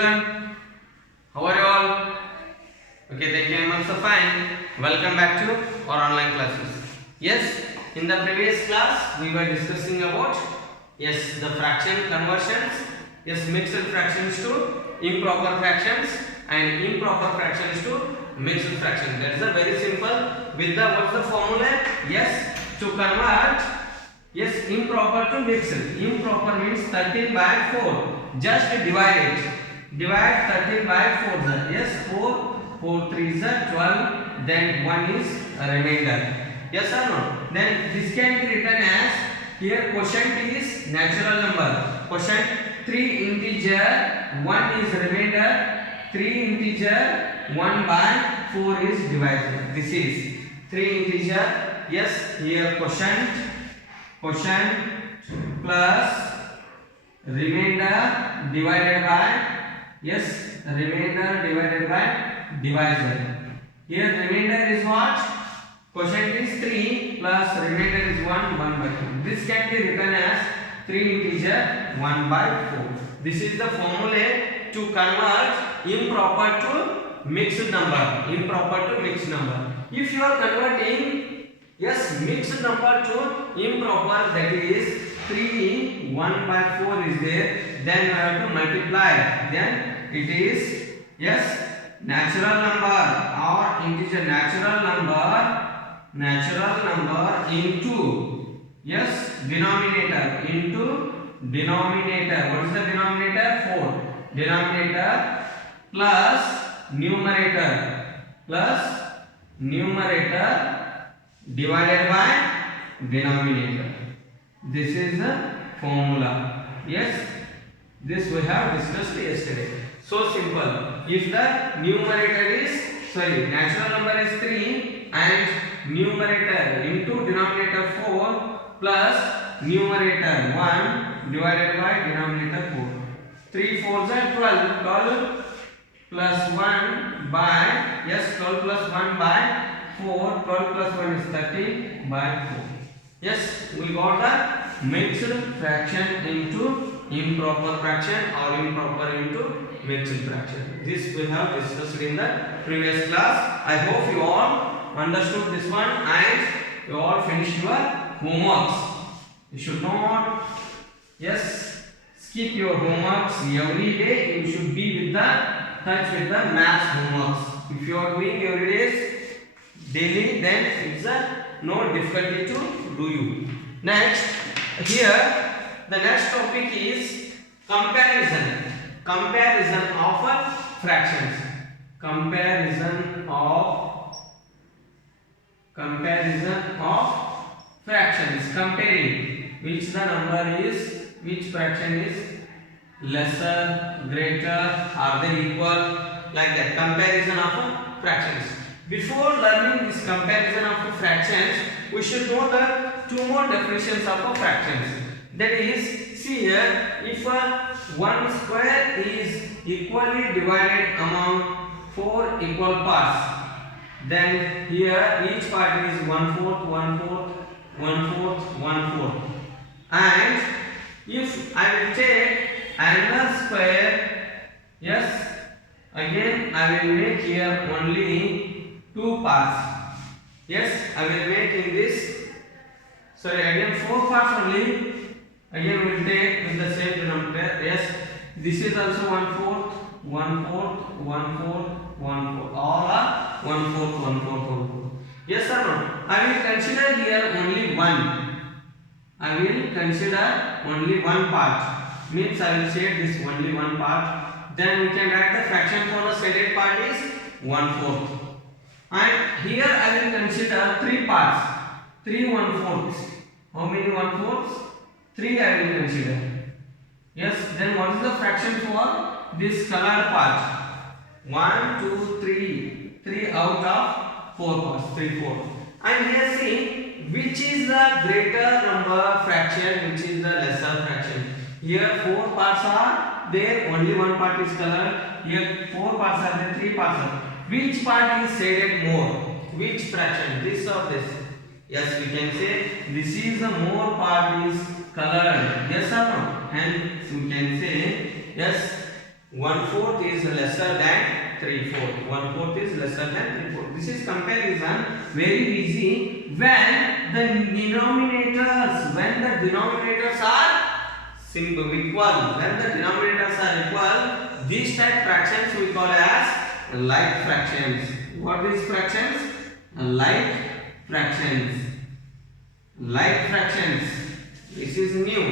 How are you all? Okay, thank you. I'm also fine. Welcome back to our online classes. Yes, in the previous class we were discussing about the fraction conversions. Yes, mixed fractions to improper fractions and improper fractions to mixed fractions. That is a very simple. With the what's the formula? Yes, to convert improper to mixed. Improper means 13 by 4. Just divide it. Divide 13 by 4. Yes, 4. 4 3 is 12. Then 1 is a remainder. Yes or no? Then this can be written as here quotient is natural number. Quotient 3 integer, 1 is remainder. 3 integer, 1 by 4 is divisor. This is 3 integer. Yes, here quotient plus remainder divided by remainder divided by divisor. Here remainder is what? Quotient is 3 plus remainder is 1 by 2. This can be written as 3 integer 1 by 4. This is the formula to convert improper to mixed number. Improper to mixed number. If you are converting mixed number to improper, that is 3 1 by 4 is there, then you have to multiply. Then it is natural number or integer natural number into denominator into denominator. What is the denominator? 4. Denominator plus numerator divided by denominator. This is the formula. Yes, this we have discussed yesterday. So simple. If the numerator is natural number is 3 and numerator into denominator 4 plus numerator 1 divided by denominator 4. 3 4s are 12. 12 plus 1 by 12 plus 1 by 4. 12 plus 1 is 13 by 4. Yes, we got the mixed fraction into improper fraction or improper into mixed fraction. This we have discussed in the previous class. I hope you all understood this one and you all finished your homeworks. You should not skip your homeworks every day. You should be with the touch with the maths homeworks. If you are doing every day daily, then it's no difficulty to do you. Next, here the next topic is comparison. Comparison of fractions. Comparison of fractions. Comparing which the number is, which fraction is lesser, greater, are they equal, like that. Comparison of fractions. Before learning this comparison of fractions, we should know the two more definitions of fractions. That is, see here, if one square is equally divided among 4 equal parts, then here each part is 1/4, 1/4, 1/4, 1/4. And if I will take another square, again I will make here only 2 parts. I will make in this, again 4 parts only. Again we will take with the same denominator. This is also 1/4, 1/4, 1/4, 1/4. All are 1/4, 1/4, 1/4. Yes or no? I will consider here only one. I will consider only one part. Means I will say this only one part. Then we can write the fraction for the shaded part is 1/4. And here I will consider 3 parts. 3 1/4. How many 1/4? 3 I will consider. Then what is the fraction for this colored part? 1 2 3. 3 out of 4 parts. 3 4. And here see which is the greater number fraction, which is the lesser fraction. Here 4 parts are there, only one part is colored. Here 4 parts are there, 3 parts are. Which part is shaded more? Which fraction? This or this? We can say this is the more part is colored. Yes or no? Hence we can say 1/4 is lesser than 3/4. 1/4 is lesser than 3/4. This is comparison very easy when the denominators are simple equal. When the denominators are equal, these type fractions we call as like fractions. What is fractions? Like fractions. Like fractions. This is new.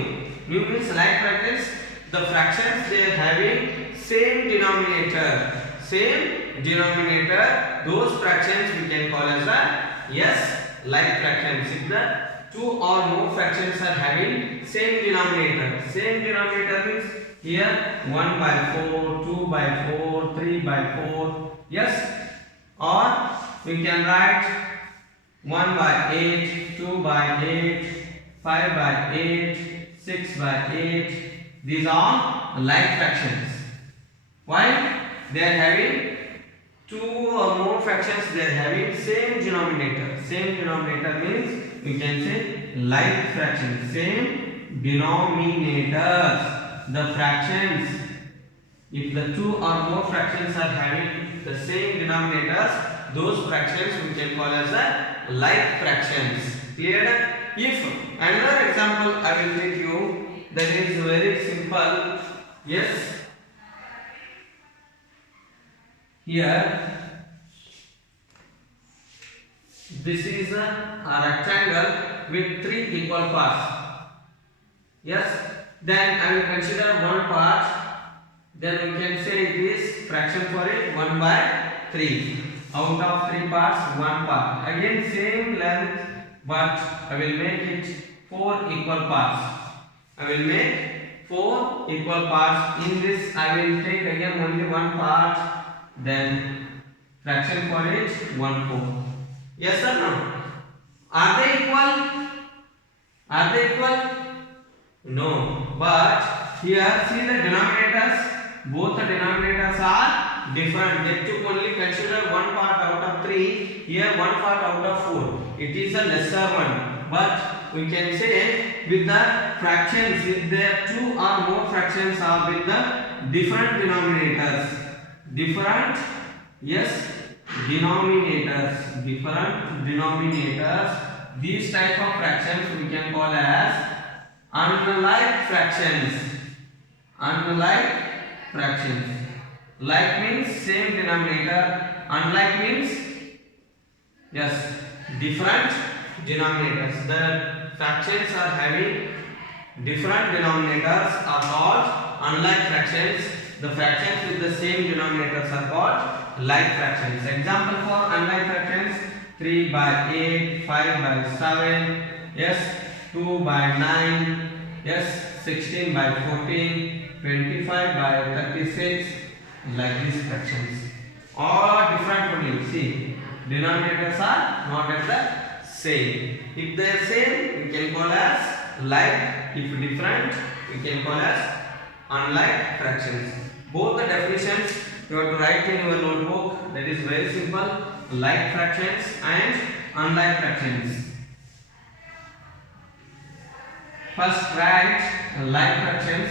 New means like fractions. The fractions they are having same denominator. Those fractions we can call as a like fractions. If the two or more fractions are having same denominator means here 1/4, 2/4, 3/4. Yes, or we can write 1/8, 2/8, 5/8, 6/8. These are like fractions. Why? They are having two or more fractions. They are having same denominator. Same denominator means we can say like fractions. Same denominators. The fractions. If the two or more fractions are having the same denominators, those fractions we can call as a like fractions. Clear? If another example I will give you, that is very simple. Yes. Here, this is a rectangle with 3 equal parts. Yes. Then I will consider one part. Then we can say this fraction for it 1/3. Out of 3 parts, 1 part. Again same length, but I will make it 4 equal parts. I will make 4 equal parts. In this I will take again only 1 part. Then fraction for it 1/4. Yes or no? Are they equal? No. But here see the denominators. Both the denominators are different. They took only consider 1 part out of 3. Here 1 part out of 4. It is a lesser one. But we can say with the fractions, if there 2 or more fractions are with the different denominators. Different denominators. These type of fractions we can call as unlike fractions. Like means same denominator. Unlike means different denominators. The fractions are having different denominators are called unlike fractions. The fractions with the same denominators are called like fractions. Example for unlike fractions: 3/8, 5/7, 2/9, 16/14, 25/36. Like these fractions, all are different only. See, denominators are not at the same. If they are same, we can call as like. If different, we can call as unlike fractions. Both the definitions you have to write in your notebook. That is very simple. Like fractions and unlike fractions. First write like fractions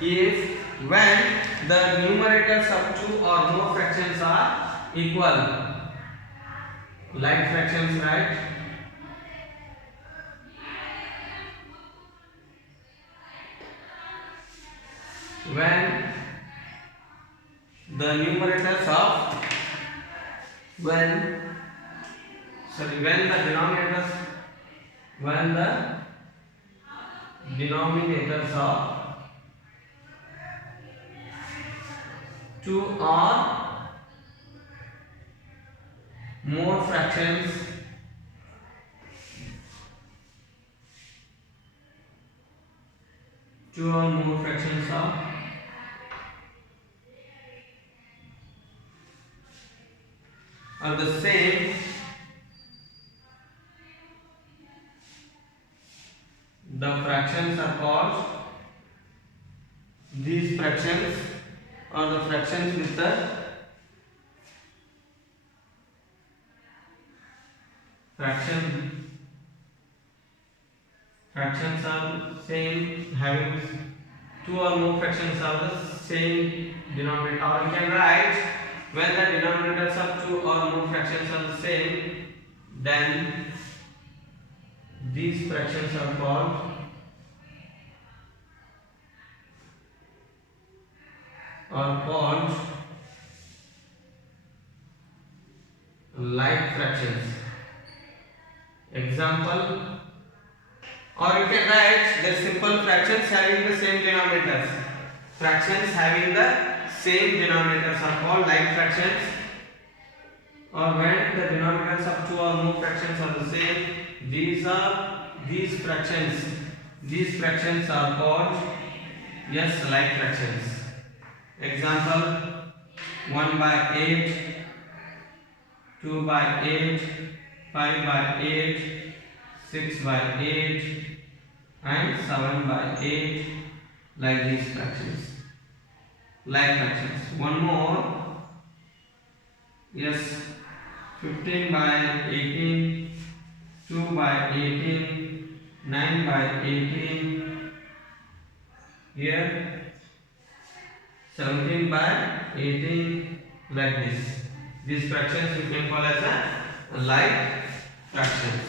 if when the numerators of 2 or more fractions are equal. Like fractions, right? When the numerators of when the denominators of 2 or more fractions are the same, the fractions are called, these fractions are the fractions with the fractions are same, having two or more fractions are the same denominator, or you can write when the denominators of two or more fractions are the same, then these fractions are called like fractions. Example, or you can write the simple fractions having the same denominators. Fractions having the same denominators are called like fractions. Or when the denominators of two or more fractions are the same, these fractions are called like fractions. Example, 1 by 8, 2 by 8, 5 by 8, 6 by 8 and 7 by 8, like these fractions, like fractions. One more, 15 by 18, 2 by 18, 9 by 18, here 17 by 18, like this. These fractions you can call as a like fractions.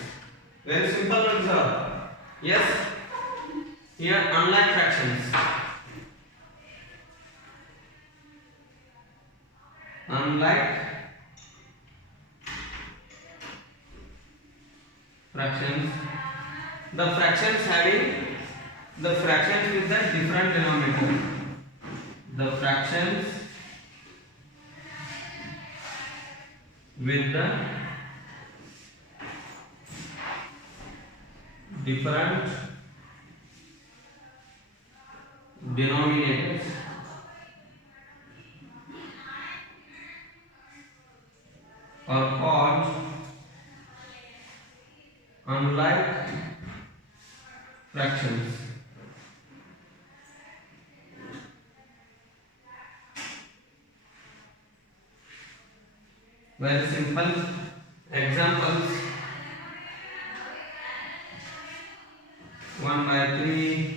Very simple ones are. Yes, here unlike fractions. Unlike fractions, the fractions having the fractions with the different denominator. The fractions with the different denominators are called unlike fractions. Very simple examples, 1 by 3,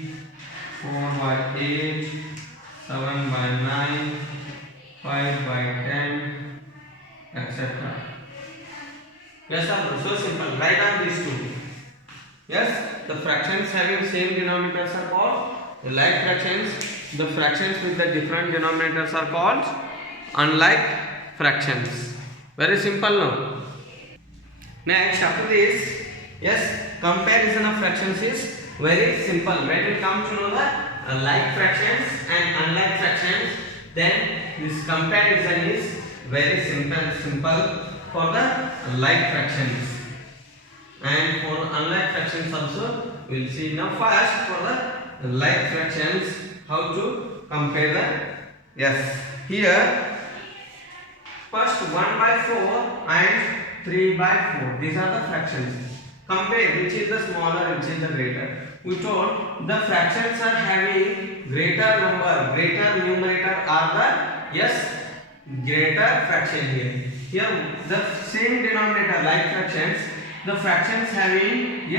4 by 8, 7 by 9, 5 by 10, etc. Yes sir, so simple. Write down these two. Yes, the fractions having same denominators are called like fractions. The fractions with the different denominators are called unlike fractions. Very simple now. Next, after this, comparison of fractions is very simple. When it comes to know the like fractions and unlike fractions, then this comparison is very simple for the like fractions. And for unlike fractions also, we will see. Now first for the like fractions, how to compare the, here first 1 by 4 and 3 by 4. These are the fractions. Compare which is the smaller, which is the greater. We told the fractions are having greater number, greater numerator are the greater fraction here. Here the same denominator like fractions, the fractions having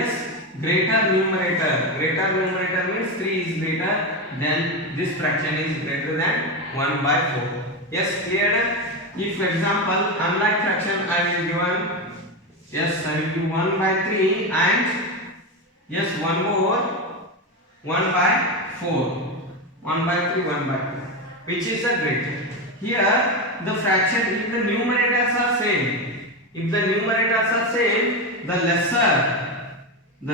greater numerator. Greater numerator means 3 is greater than this fraction is greater than 1 by 4. Yes, clear? If example unlike fraction I will given, I will give 1 by 3 and one more 1 by 4. 1 by 3, 1 by 4. Which is the greater? Here the fraction, if the numerators are same, the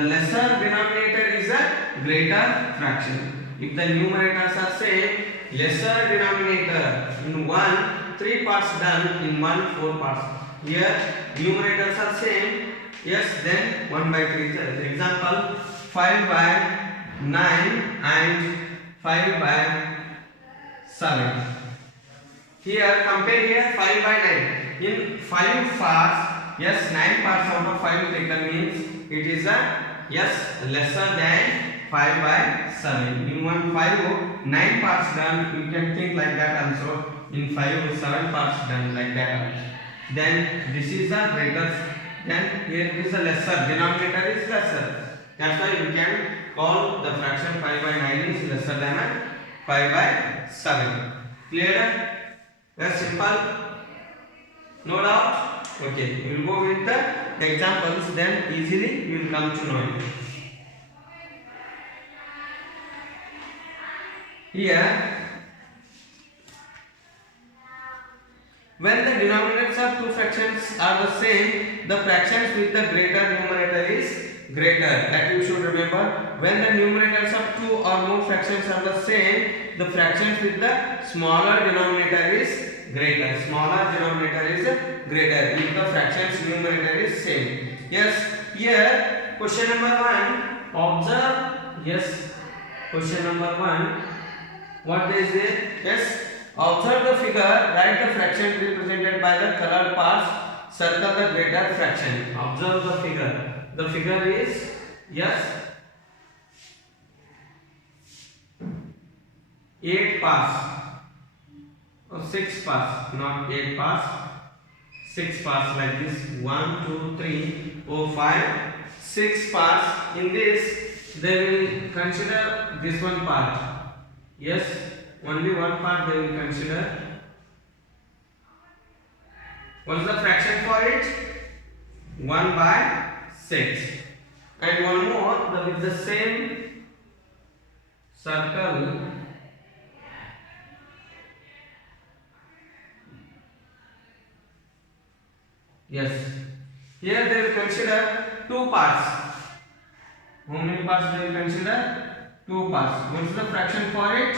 lesser denominator is a greater fraction. If the numerators are same, lesser denominator in 1, 3 parts done, in 1, 4 parts. Here numerators are same, then 1 by 3 is the example, 5 by 9 and 5 by 7. Here compare here 5 by 9. In 5 parts, 9 parts out of 5 taken means it is a lesser than 5 by 7. In 5 9 parts done, you can think like that also. In 5 7 parts done, like that also. Then this is a greater, then here is a lesser, denominator is lesser. That's why you can call the fraction 5 by 9 is lesser than 5 by 7. Clear? That's simple. No doubt? Okay, we will go with the examples, then easily you will come to know it. Here, when the denominators of two fractions are the same, the fractions with the greater numerator is greater. That you should remember. When the numerators of two or more fractions are the same, the fractions with the smaller denominator is greater. Smaller denominator is greater if the fractions numerator is same. Yes, here question number 1. Observe. Yes, question number 1. What is it? Yes. Observe the figure. Write the fraction represented by the colored parts. Circle the greater fraction. Observe the figure. The figure is, yes, 8 parts or 6 parts, not 8 parts, 6 parts like this. 1, 2, 3, 4, 5, 6 parts. In this, they will consider this one part. Yes, only one part they will consider. What is the fraction for it? 1 by 6. And one more, with the same circle. Yes, here they will consider 2 parts. How many parts they will consider? 2 parts. What is the fraction for it?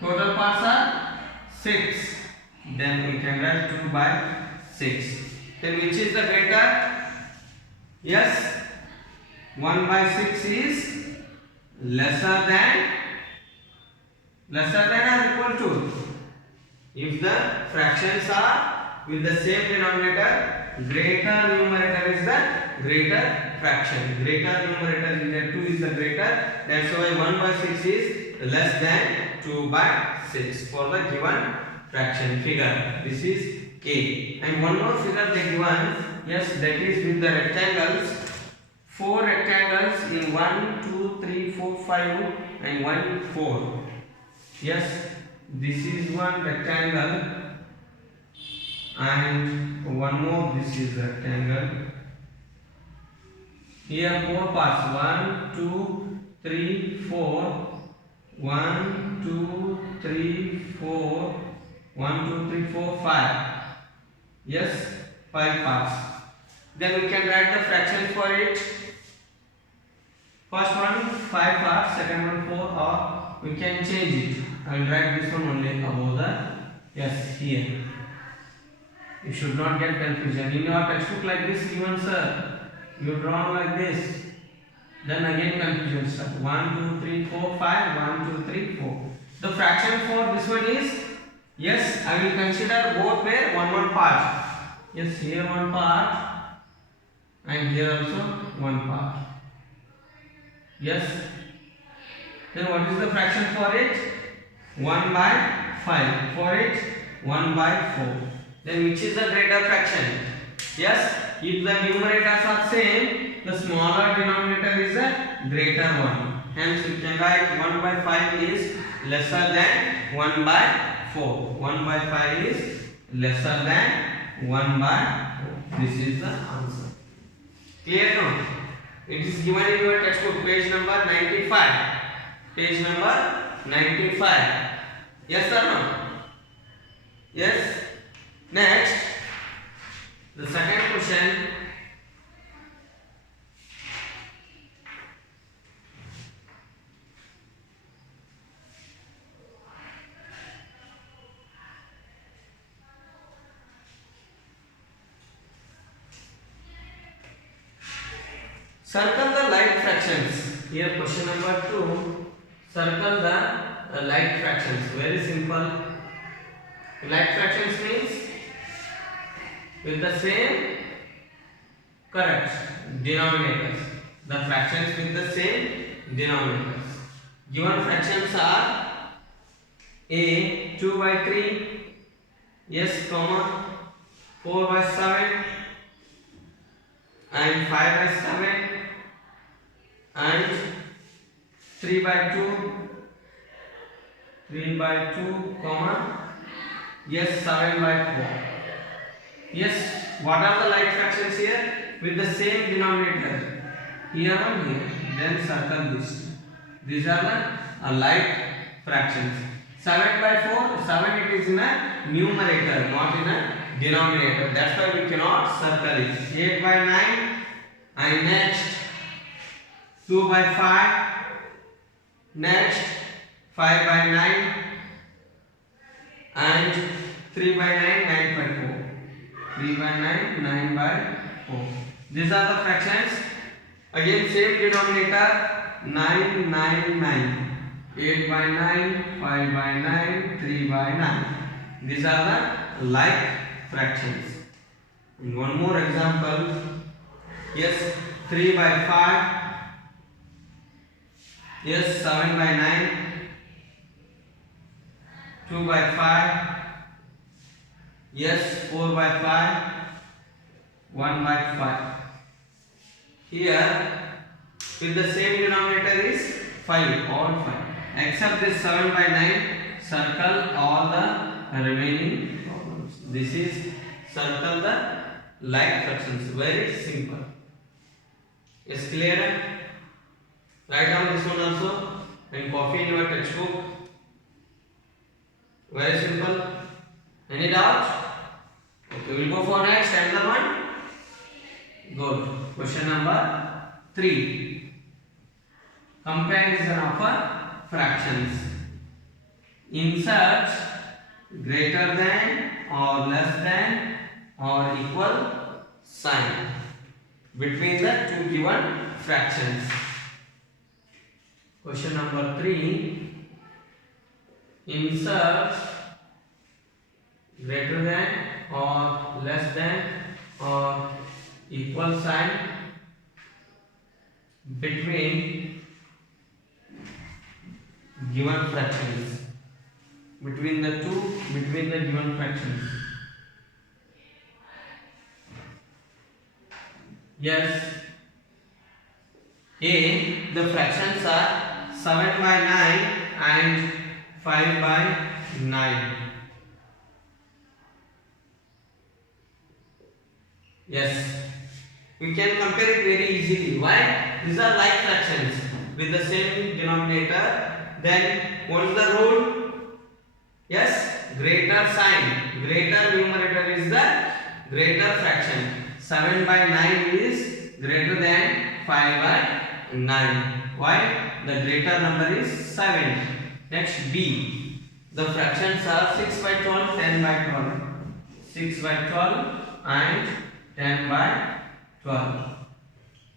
Total parts are 6. Then we can write 2 by 6. Then which is the greater? Yes, 1 by 6 is lesser than or equal to. If the fractions are with the same denominator, greater numerator is the greater fraction. Greater numerator is the 2 is the greater. That's why 1 by 6 is less than 2 by 6 for the given fraction figure. This is A. And one more figure they given. Yes, that is with the rectangles. 4 rectangles in 1, 2, 3, 4, 5 and 1, 4. Yes, this is one rectangle and one more. This is rectangle. Here 4 parts. 1, 2, 3, 4. 1, 2, 3, 4. 1, 2, 3, 4, 5. Yes, 5 parts. Then we can write the fractions for it. First one 5 parts, second one 4, or we can change it. I will write this one only above the, yes, here. You should not get confusion. In your textbook like this given, sir, you draw like this. Then again confusion start. 1, 2, 3, 4, 5. 1, 2, 3, 4. The fraction for this one is, yes, I will consider both where one part. Yes, here one part and here also one part. Yes. Then what is the fraction for it? 1 by 5. For it, 1 by 4. Then which is the greater fraction? Yes, if the numerators are same, the smaller denominator is a greater one. Hence we can write 1 by 5 is lesser than 1 by 4. 1 by 5 is lesser than 1 by 4. This is the answer. Clear now? It is given in your textbook, page number 95. Page number 95. Yes or no? Yes. Next, the second question. Circle the like fractions. Here question number 2. Circle the like fractions. Very simple. Like fractions means with the same correct denominators. The fractions with the same denominators. Given fractions are A 2 by 3, yes, comma 4 by 7 and 5 by 7 and 3 by 2 3 by 2, comma, yes, 7 by 4. Yes, what are the like fractions here? With the same denominator. Here and here. Then circle this. These are the like fractions. 7 by 4, 7 it is in a numerator, not in a denominator. That's why we cannot circle it. 8 by 9, and next 2 by 5, next 5 by 9, and 3 by 9, 9 by 4. 3 by 9, 9 by 4. These are the fractions. Again same denominator, 9, 9, 9. 8 by 9, 5 by 9, 3 by 9. These are the like fractions. And one more example. Yes, 3 by 5. Yes, 7 by 9. 2 by 5. Yes, 4 by 5. 1 by 5. Here, with the same denominator is 5, all 5. Except this 7 by 9, circle all the remaining problems. This is circle the like fractions. Very simple. Is clear? Write down this one also and copy in your textbook. Very simple. Any doubt? Okay, we'll go for next another one. Good. Question number 3. Comparison of fractions. Insert greater than or less than or equal sign between the two given fractions. Question number 3. Insert greater than or less than or equal sign between given fractions. Between the given fractions. Yes. A, the fractions are 7 by 9 and 5 by 9. Yes. We can compare it very easily. Why? These are like fractions with the same denominator. Then what is the rule? Yes, greater sign. Greater numerator is the greater fraction. 7 by 9 is greater than 5 by 9. Why? The greater number is 7. Next B. The fractions are 6 by 12, 10 by 12. 6 by 12 and 10 by 12.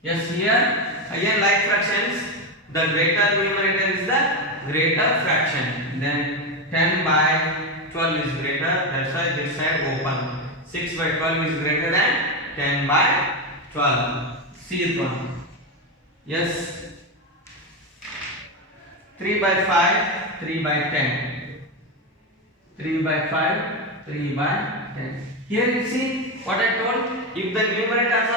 Yes, here again like fractions. The greater numerator is the greater fraction. Then 10 by 12 is greater. That's why this side open. 6 by 12 is greater than 10 by 12. See it one. Yes. 3 by 5, 3 by 10. 3 by 5, 3 by 10. Here you see what I told. If the numerators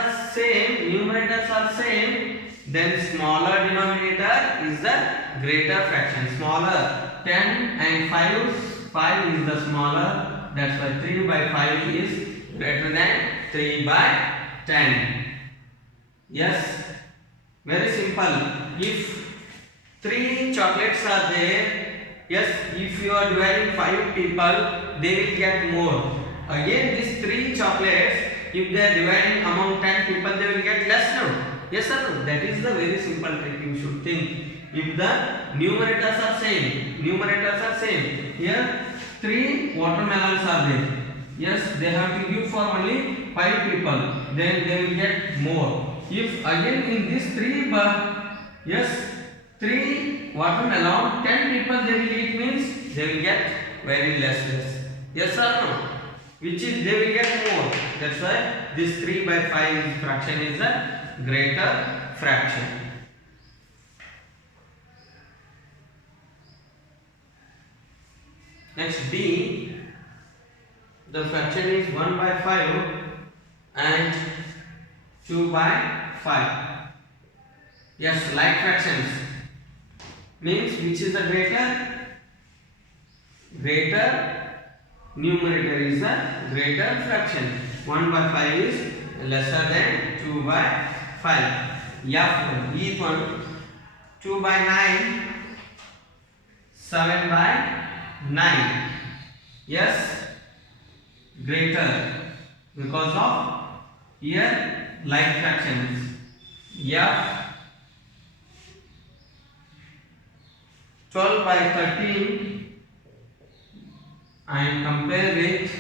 are same, then smaller denominator is the greater fraction. Smaller 10 and 5 is the smaller. That's why 3 by 5 is greater than 3 by 10. Yes, very simple. If 3 chocolates are there, yes, if you are dividing 5 people, they will get more. Again, these 3 chocolates, if they are dividing among 10 people, they will get less now. Yes or no? That is the very simple trick you should think. If the numerators are same. Here 3 watermelons are there. Yes, they have to give for only 5 people. Then they will get more. If again in this 3 watermelon, 10 people they will eat, means they will get very less. Yes or no? Which is they will get more. That's why this 3 by 5 fraction is a greater fraction. Next D, the fraction is 1 by 5 and 2 by 5. Yes, like fractions. Means which is the greater? greater numerator is a greater fraction. 1 by 5 is lesser than 2 by 5. F1, E1, 2 by 9, 7 by 9. Yes, greater because of here like fractions. F 12 by 13 and compare with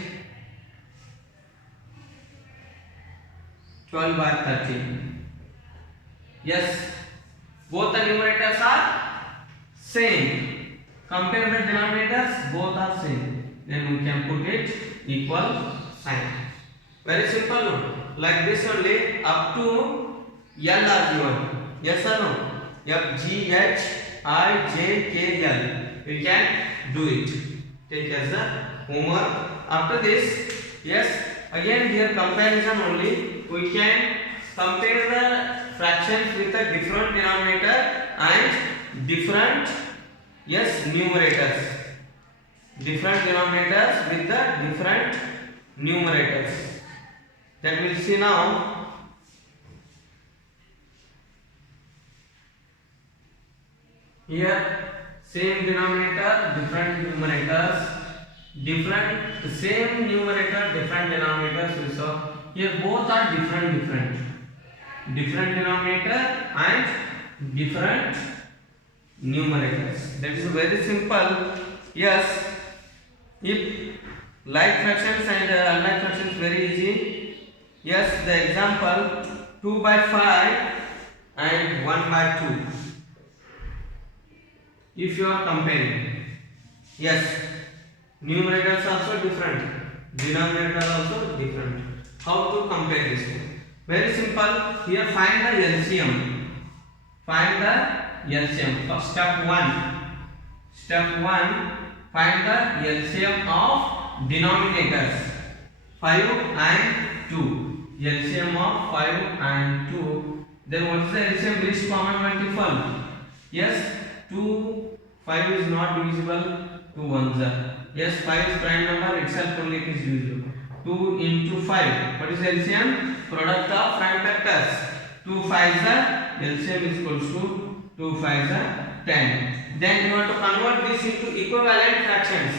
12 by 13. Yes, both the numerators are same. Compare the denominators, both are same. Then we can put it equal sign. Very simple, no? Like this only up to L are given. Yes or no? F, G, H, I, J, K, L. We can do it. Take as a homework. After this, yes, again here comparison only. We can compare the fractions with a different denominator and different, yes, numerators. Different denominators with the different numerators. That we'll see now. Here same denominator, different numerators, different same numerator, different denominators. We saw here both are different denominator and different numerators. That is very simple. Yes, if like fractions and unlike fractions very easy. Yes, the example 2 by 5 and 1 by 2. If you are comparing, yes, numerators also different, denominator also different. How to compare this one? Very simple. Here find the LCM. Find the LCM. For step 1. Step 1. Find the LCM of denominators 5 and 2. LCM of 5 and 2. Then what is the LCM? Least common multiple. Yes. 2, 5 is not divisible to 1. Yes, 5 is prime number itself only it is divisible. 2 into 5. What is LCM? Product of prime factors. 2 5s are LCM is equals to 2 5s are 10. Then you want to convert this into equivalent fractions.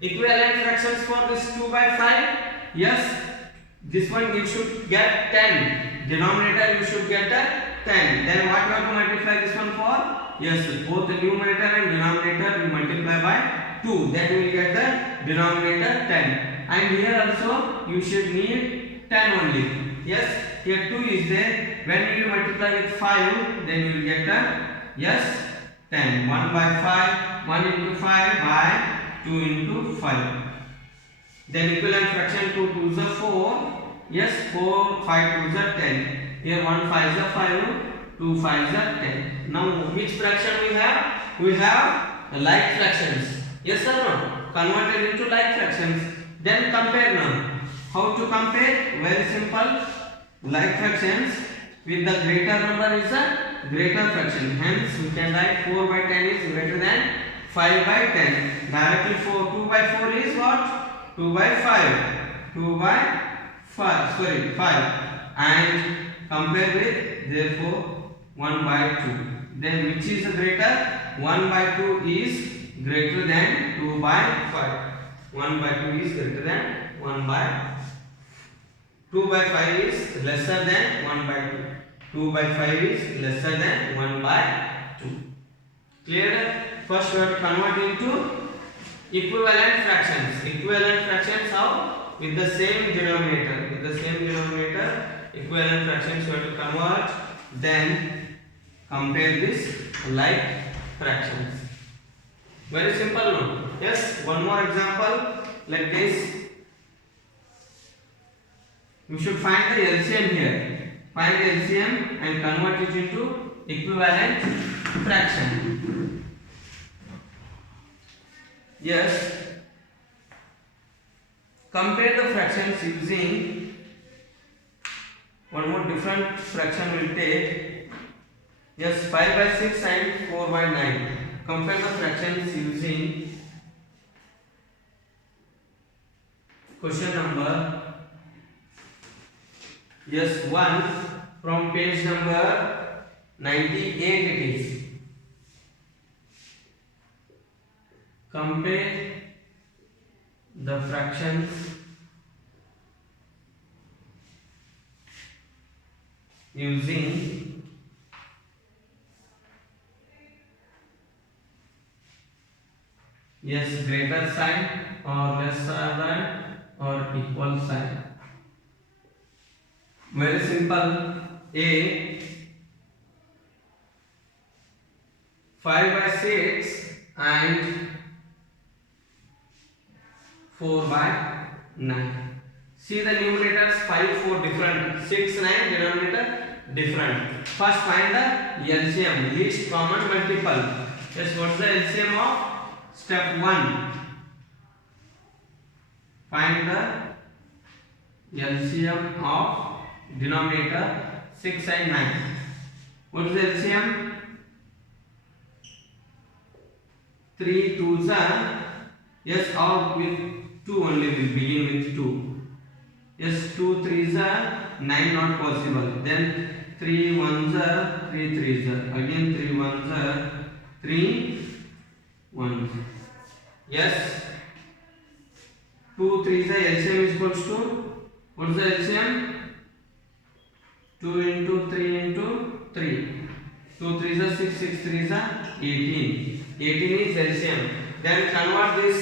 Equivalent fractions for this 2 by 5. Yes, this one you should get 10. Denominator you should get a 10. Then what you have to multiply this one for? Yes, both the numerator and denominator we multiply by 2. Then we will get the denominator 10. And here also you should need 10 only. Yes, here 2 is there. When you multiply with 5, then you will get a, yes, 10. 1 by 5, 1 into 5 by 2 into 5. Then equivalent fraction 2 2s are 4. Yes, 4 5 2s are 10. Here 1 5s are 5. 2 5s are 10. Now which fraction we have? We have like fractions. Yes or no? Converted into like fractions. Then compare now. How to compare? Very simple. Like fractions with the greater number is a greater fraction. Hence we can write 4 by 10 is greater than 5 by 10. Directly 2 by 4 is what? 2 by 5. 2 by 5. Sorry, 5. And compare with therefore 1 by 2. Then which is greater? 1 by 2 is greater than 2 by 5. 1 by 2 is greater than 1 by 2 by 5 is lesser than 1 by 2. 2 by 5 is lesser than 1 by 2. Clear? First we have to convert into equivalent fractions. Equivalent fractions how? With the same denominator. With the same denominator, equivalent fractions you have to convert. Then compare this like fractions. Very simple, no? Yes, one more example like this. We should find the LCM here. Find the LCM and convert it into equivalent fraction. Yes. Compare the fractions using one more different fraction will take. Yes, 5 by 6 and 4 by 9. Compare the fractions using Question number yes 1 from page number 98 it is. Compare the fractions using yes greater sign or lesser than or equal sign. Very simple. A 5/6 and 4/9. See the numerators 5 4 different, 6 9 denominator different. First find the LCM, least common multiple. Yes, what's the LCM of step 1? Find the LCM of denominator 6 and 9. What is the LCM? 3 2s are yes, out with 2 only, will begin with 2. Yes, 2 3s are 9 not possible. Then 3 1s are 3 3s are again 3 1s are 3 1s. Yes, 2 3s are LCM is equals to what is the LCM? 2 into 3 into 3. 2 3s are 6 6 3s are 18. 18 is LCM. Then convert this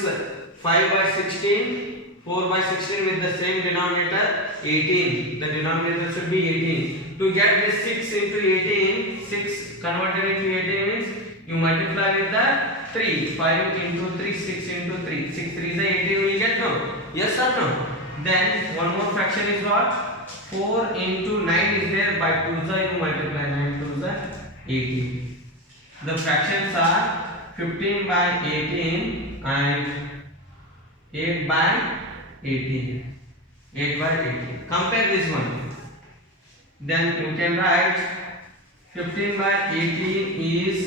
5/16, 4/16 with the same denominator 18. The denominator should be 18. To get this 6 into 18, 6 converted into 18 means you multiply with the 3. 5 into 3, 6 into 3. 6 3 is 18 we get no? Yes or no? Then one more fraction is what? 4 into 9 is there, by 2 you multiply, 9 2 is 18. The fractions are 15/18 and 8/18. 8/18. Compare this one. Then you can write 15/18 is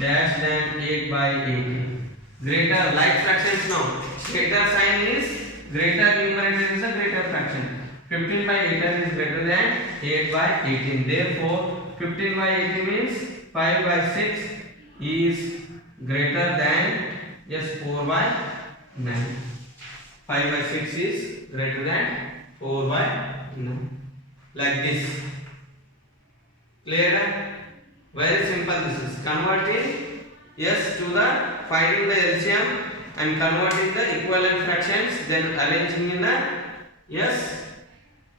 dash than 8/18. Greater, like fractions now. Greater sign is greater, numerator is a greater fraction. 15/18 is greater than 8/18. Therefore 15/18 means 5/6 is greater than yes 4/9. 5/6 is greater than 4/9. Like this. Clear? Very simple. This is converting yes to the finding the LCM and converting the equivalent fractions, then arranging in the yes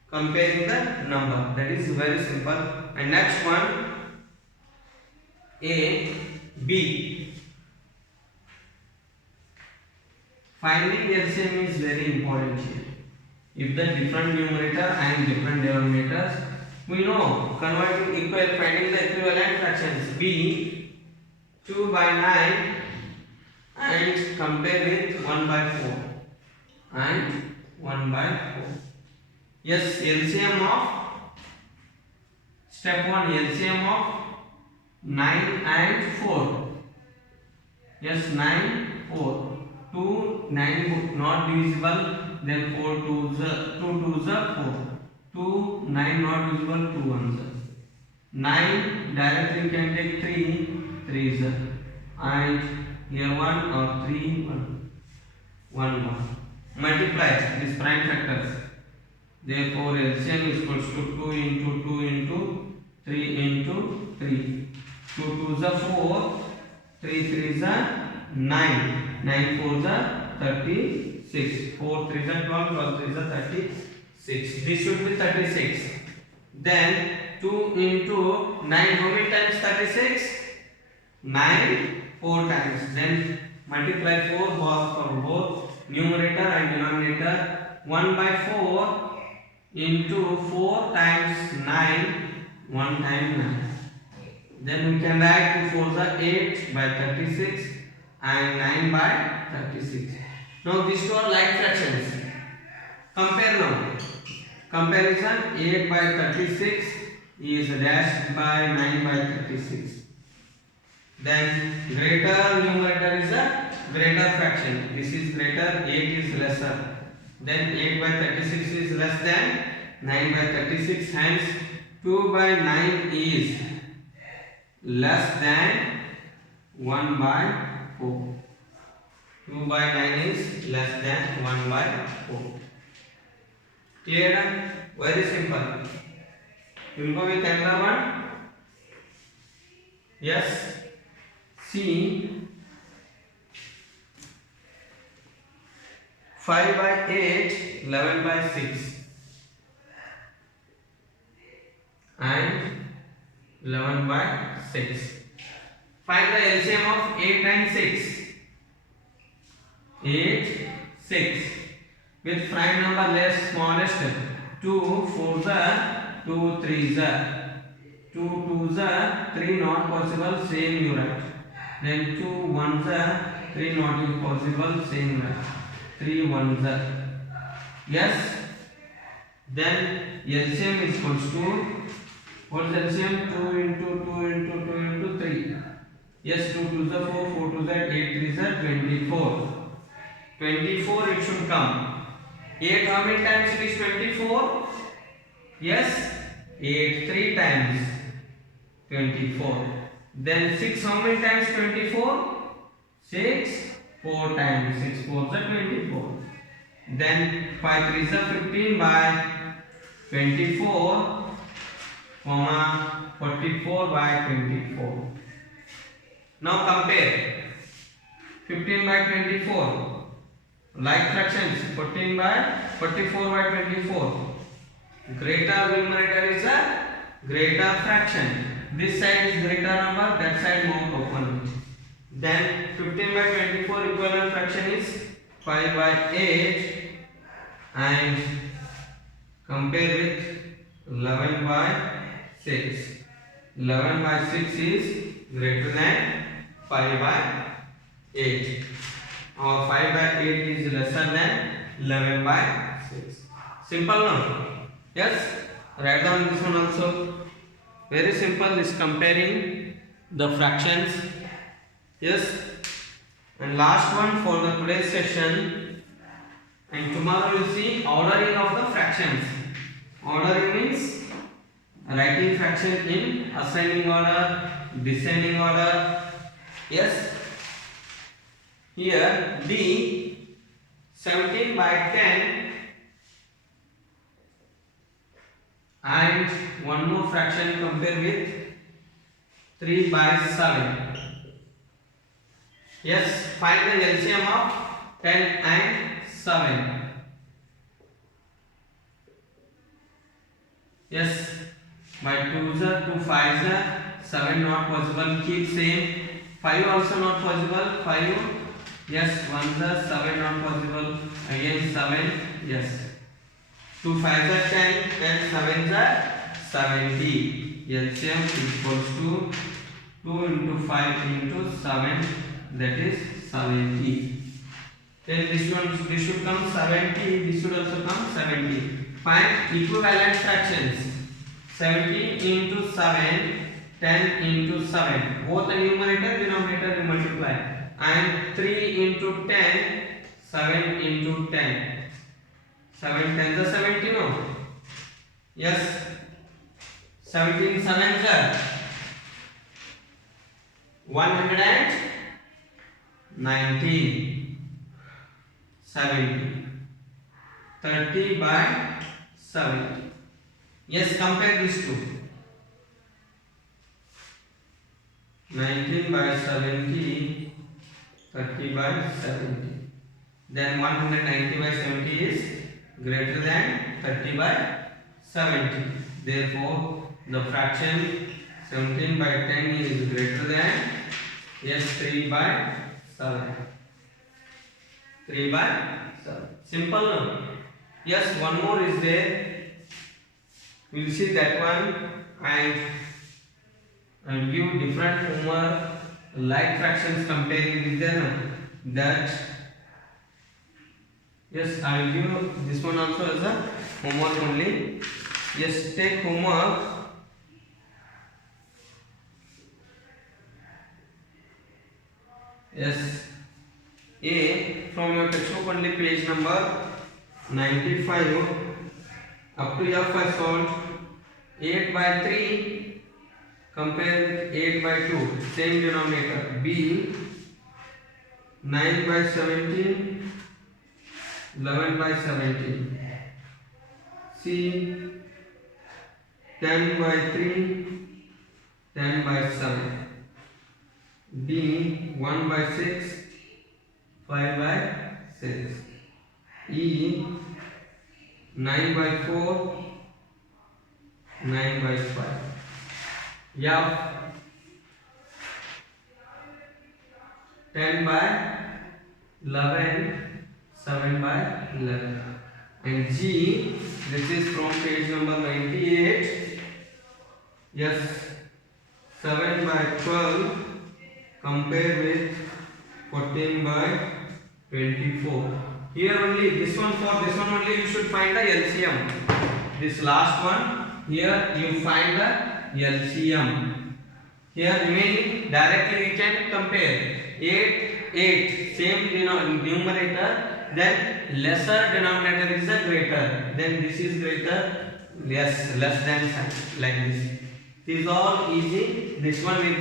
comparing the number. That is very simple. And next one A B. Finding LCM is very important here. If the different numerator and different denominators, we know converting equal, finding the equivalent fractions. B 2/9 and compare with 1/4 and 1/4. Yes, LCM of step 1, LCM of 9 and 4. Yes, 9 4. 2 9 not divisible, then 4 2s are 4. 2 9 not divisible, 2 1s are 9. Directly you can take 3 3s are, and here 1 or 3 1 1 1. Multiply these prime factors. Therefore LCM is equals to 2 into 2 into 3 into 3. 2 2s are 4, 3 3s are 9, 9 4s are 36, 4 3s are 12, 12 3s are 36. This should be 36. Then 2 into 9, how many times 36? 9 4 times. Then multiply 4 for both numerator and denominator. 1/4 into 4 times 9, 1 times 9. Then we can write 2 4s are 8/36 and 9/36. Now these two are like fractions. Compare now. Comparison 8/36 is dashed by 9/36. Then greater numerator is a greater fraction. This is greater, 8 is lesser. Then 8 by 36 is less than 9 by 36. Hence 2 by 9 is less than 1 by 4. 2 by 9 is less than 1 by 4. Clear? Very simple. You will go with another one. Yes. See, 5 by 8, 11 by 6 and 11 by 6. Find the LCM of 8 and 6. 8, 6. With prime number less smallest. 2 4s are 2 3s are 2 2s are 3 not possible, same you write. Then 2 1s are 3 not impossible, same write. 3 1s are. Yes. Then LCM is equals to, what is LCM? 2 into 2 into 2 into 3. Yes, 2 2s are 4, 4 2s are 8, 3s are 24. 24 it should come. 8 how many times it is 24? Yes, 8 3 times 24. Then 6 how many times 24? 6 4 times 6 4 is 24. Then 5 3 is 15 by 24, comma 44 by 24. Now compare 15 by 24. Like fractions, 14 by 44 by 24. Greater numerator is a greater fraction. This side is greater number, that side more open. Then 15 by 24 equivalent fraction is 5 by 8 and compare with 11 by 6. 11 by 6 is greater than 5 by 8. Or 5 by 8 is lesser than 11 by 6. Simple now? Yes? Write down this one also. Very simple is comparing the fractions. Yes? And last one for the today's session. And tomorrow we will see ordering of the fractions. Ordering means writing fraction in ascending order, descending order. Yes? Here D 17 by 10 and one more fraction compare with 3 by 7. Yes, find the LCM of 10 and 7. Yes, by 2s are 2 5s are 7 not possible, keep same. 5 also not possible, 5. Yes, 1s are 7 not possible, again 7. Yes, 2 5s are 10, 10 7s are 70. LCM is equals to 2 into 5 into 7, that is 70. Then this should come 70, this should also come 70. Find equivalent fractions. 70 into 7, 10 into 7. Both the numerator denominator will multiply. And 3 into 10, 7 into 10. 7 10s are 70, no? Yes. 17 7s are 119. 70. 30 by 70. Yes, compare these two. 19 by 70, 30 by 70. Then 190 by 70 is greater than 30 by 70. Therefore, the fraction 17 by 10 is greater than, yes, 3 by 7. 3 by 7. Simple now. Yes, one more is there. We will see that one and give different homework like fractions comparing with them. That, yes, I will give this one also as a homework only. Yes, take homework. Yes, A from your textbook only, page number 95 up to f I solved. 8 by 3 compare with 8 by 2, same denominator. B 9 by 17, 11 by 17. C 10 by 3, 10 by 7. D 1 by 6, 5 by 6. E 9 by 4, 9 by 5. F 10 by 11, 7 by 11. And G, this is from page number 98. Yes, 7 by 12 compare with 14 by 24. Here only, this one, for this one only you should find the LCM. This last one, here you find the LCM. Here remaining, directly we can compare. 8, same numerator, then lesser denominator is a greater, then this is greater, less than sign, like this. These all easy. This one with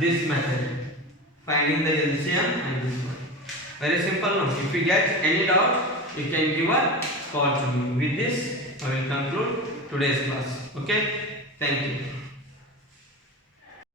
this method, finding the LCM and this one. Very simple. No? If you get any doubt, you can give a call to me. With this, I will conclude today's class. Okay? Thank you.